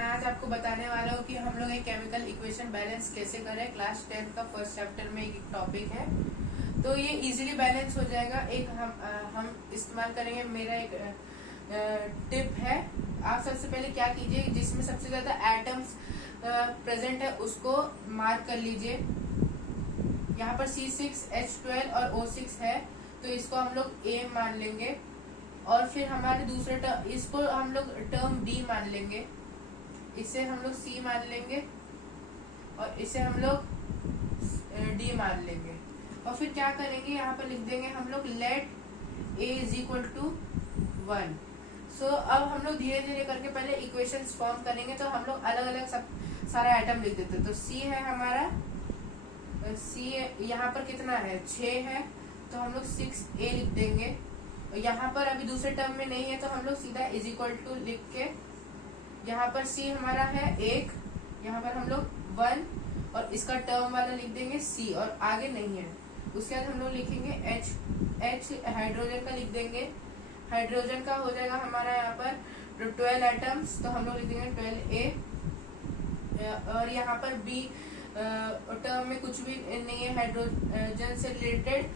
मैं आज आपको बताने वाला हूँ कि हम लोग एक केमिकल इक्वेशन बैलेंस कैसे करें। क्लास 10 का फर्स्ट चैप्टर में एक टॉपिक है, तो ये इजीली बैलेंस हो जाएगा। एक हम इस्तेमाल करेंगे, मेरा एक टिप है। आप सबसे पहले क्या कीजिए, जिसमें सबसे ज्यादा एटम्स प्रेजेंट है उसको मार्क कर लीजिए। यहाँ पर C6H12 और O6 है, तो इसको हम लोग A मान लेंगे। और फिर हमारे दूसरे टर्म, इसको हम लोग टर्म D मान लेंगे, इसे हम लोग C मान लेंगे और इसे हम लोग D मान लेंगे। और फिर क्या करेंगे, यहाँ पर लिख देंगे हम लोग let A is equal to 1। So अब हम लोग धीरे धीरे करके पहले इक्वेशंस फॉर्म करेंगे, तो हम लोग अलग अलग सब सारा आइटम लिख देते हैं। तो C है हमारा, C यहाँ पर कितना है 6 है, तो हम लोग 6A लिख देंगे। यहाँ पर अभी दूसरे टर्म में नहीं है, तो हम लोग सीधा इज इक्वल टू लिख के यहाँ पर C हमारा है 1, यहाँ पर हम लोग 1 और इसका टर्म वाला लिख देंगे C और आगे नहीं है। उसके बाद हम लोग लिखेंगे H हाइड्रोजन का लिख देंगे। हाइड्रोजन का हो जाएगा हमारा यहाँ पर 12 एटम्स, तो हम लोग लिख देंगे 12A। और यहाँ पर B टर्म में कुछ भी नहीं है हाइड्रोजन से रिलेटेड।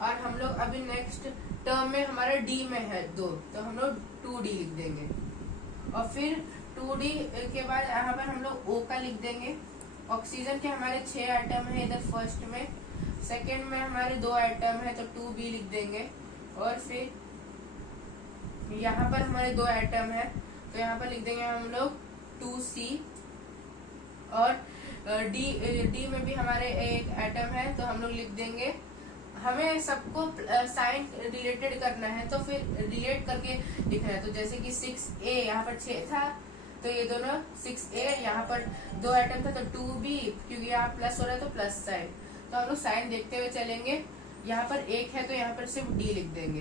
और हम लोग अभी नेक्स्ट टर्म में हमारा D में है 2, तो हम लोग 2D लिख देंगे। और फिर 2D के बाद यहाँ पर हम लोग O का लिख देंगे। ऑक्सीजन के हमारे 6 आइटम है इधर फर्स्ट में, सेकंड में हमारे 2 आइटम है, तो 2B लिख देंगे। और फिर यहाँ पर हमारे 2 आइटम है, तो यहाँ पर लिख देंगे हम लोग 2C। और D में भी हमारे एक आइटम है, तो हम लोग लिख देंगे। हमें सबको साइन रिलेटेड करना है, तो फिर रिलेट करके लिखना है। तो जैसे कि 6A यहाँ पर 6 था, तो ये दोनों 6A, यहाँ पर 2 आइटम था तो 2B, क्योंकि यहाँ प्लस हो रहा है तो प्लस साइन। तो हम लोग साइन देखते हुए चलेंगे। यहाँ पर 1 है, तो यहाँ पर सिर्फ D लिख देंगे।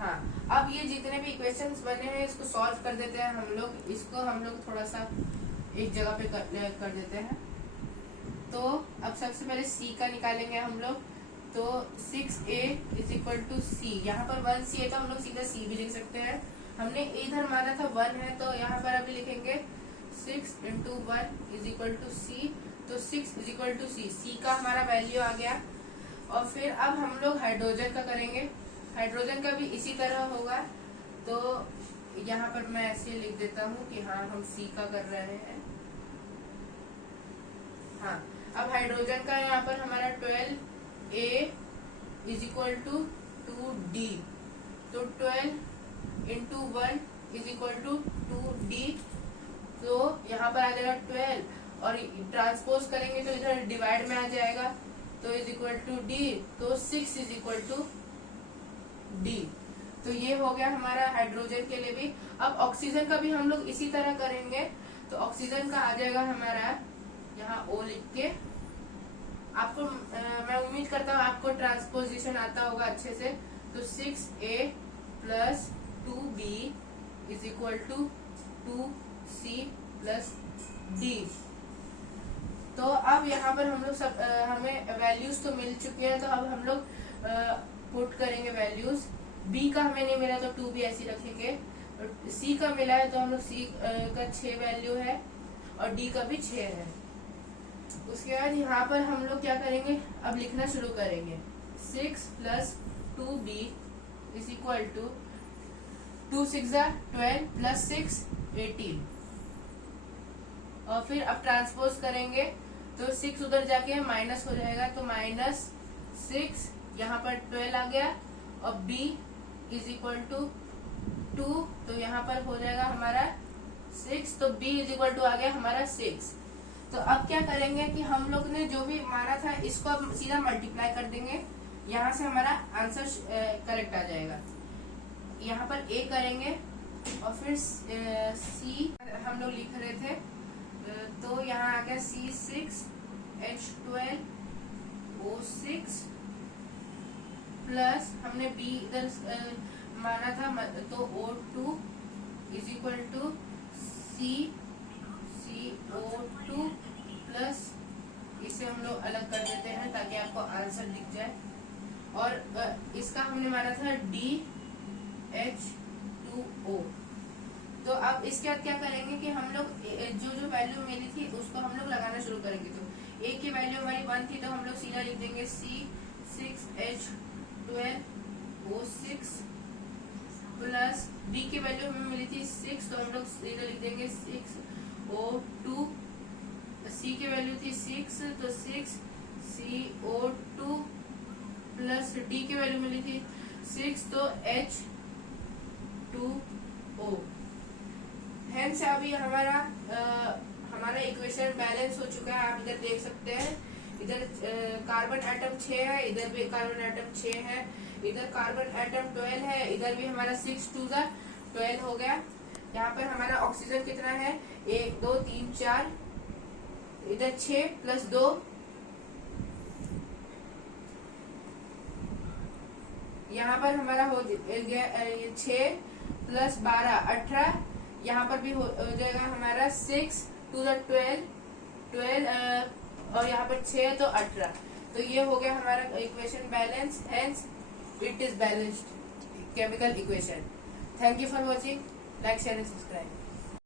हाँ, अब ये जितने भी इक्वेशंस बने हैं इसको सॉल्व कर देते हैं हम लोग। इसको हम लोग थोड़ा सा एक जगह पे कर देते हैं। तो अब सबसे पहले C का निकालेंगे हम लोग। तो 6A is equal to C, यहाँ पर 1C है, तो हम लोग सीधा C भी लिख सकते हैं। हमने इधर माना था 1 है, तो यहाँ पर अभी लिखेंगे 6 into 1 is equal to C। तो 6 इज इक्वल टू C का हमारा वैल्यू आ गया। और फिर अब हम लोग हाइड्रोजन का करेंगे। हाइड्रोजन का भी इसी तरह होगा, तो यहाँ पर मैं ऐसे लिख देता हूँ कि हाँ हम C का कर रहे हैं। हाँ, अब हाइड्रोजन का यहाँ पर हमारा 12A is equal to 2D, तो 12 into 1 is equal to 2D। तो यहाँ पर आ जाएगा 12 और ट्रांसपोज करेंगे तो इधर डिवाइड में आ जाएगा, तो इज इक्वल टू D, तो 6 इज इक्वल टू D। तो ये हो गया हमारा हाइड्रोजन के लिए भी। अब ऑक्सीजन का भी हम लोग इसी तरह करेंगे। तो ऑक्सीजन का आ जाएगा हमारा यहाँ O लिख के। आपको मैं उम्मीद करता हूँ आपको ट्रांसपोजिशन आता होगा अच्छे से। तो 6A plus 2B is equal to 2C plus D। तो अब यहाँ पर हम लोग सब हमें वैल्यूज तो मिल चुके हैं, तो अब हम लोग पुट करेंगे वैल्यूज। B का हमें नहीं मिला तो 2B ऐसी रखेंगे। C का मिला है, तो हम लोग C का 6 वैल्यू है और D का भी 6 है। उसके बाद यहाँ पर हम लोग क्या करेंगे, अब लिखना शुरू करेंगे। 6 plus 2B is equal to 2 6 12 plus 6 18। और फिर अब ट्रांसपोज करेंगे, तो 6 उधर जाके माइनस हो जाएगा, तो -6 यहाँ पर 12 आ गया। और B इज इक्वल टू 2, तो यहाँ पर हो जाएगा हमारा 6, तो B इज इक्वल टू आ गया हमारा 6। तो अब क्या करेंगे कि हम लोग ने जो भी माना था इसको अब सीधा मल्टीप्लाई कर देंगे, यहाँ से हमारा आंसर करेक्ट आ जाएगा। यहाँ पर A करेंगे और फिर C हम लोग लिख रहे थे, तो यहाँ आ गया C6H12 O6 प्लस हमने B इधर माना था, तो O2 is equal to CO2 plus, इसे हम लोग अलग कर देते हैं ताकि आपको आंसर दिख जाए। और इसका हमने माना था DH2O। तो अब इसके बाद क्या करेंगे कि हम लोग जो वैल्यू मिली थी उसको हम लोग लगाना शुरू करेंगे। तो ए की वैल्यू हमारी 1 थी, तो हम लोग सीधा लिख देंगे C6H12O6 प्लस डी की वैल्यू हमें मिली थी 6, तो हम लोग सीधा लिख देंगे 6O2। सी की वैल्यू थी 6, तो 6CO2 प्लस डी की वैल्यू मिली थी 6, तो H2O। हेंस अभी हमारा इक्वेशन बैलेंस हो चुका है। आप इधर देख सकते हैं, इधर कार्बन एटम 6 है, इधर भी कार्बन एटम 6 है, इधर कार्बन एटम 12 है, इधर भी हमारा 6 2 12 हो गया। यहाँ पर हमारा ऑक्सीजन कितना है 1 2 3 4, इधर 6 प्लस 2 यहाँ पर हमारा हो गया 6 प्लस 12 18, यहाँ पर भी हो जाएगा हमारा 6 2 12 और यहाँ पर 6 तो 18। तो ये हो गया हमारा equation balance, hence it is balanced chemical equation. Thank you for watching, like share and subscribe.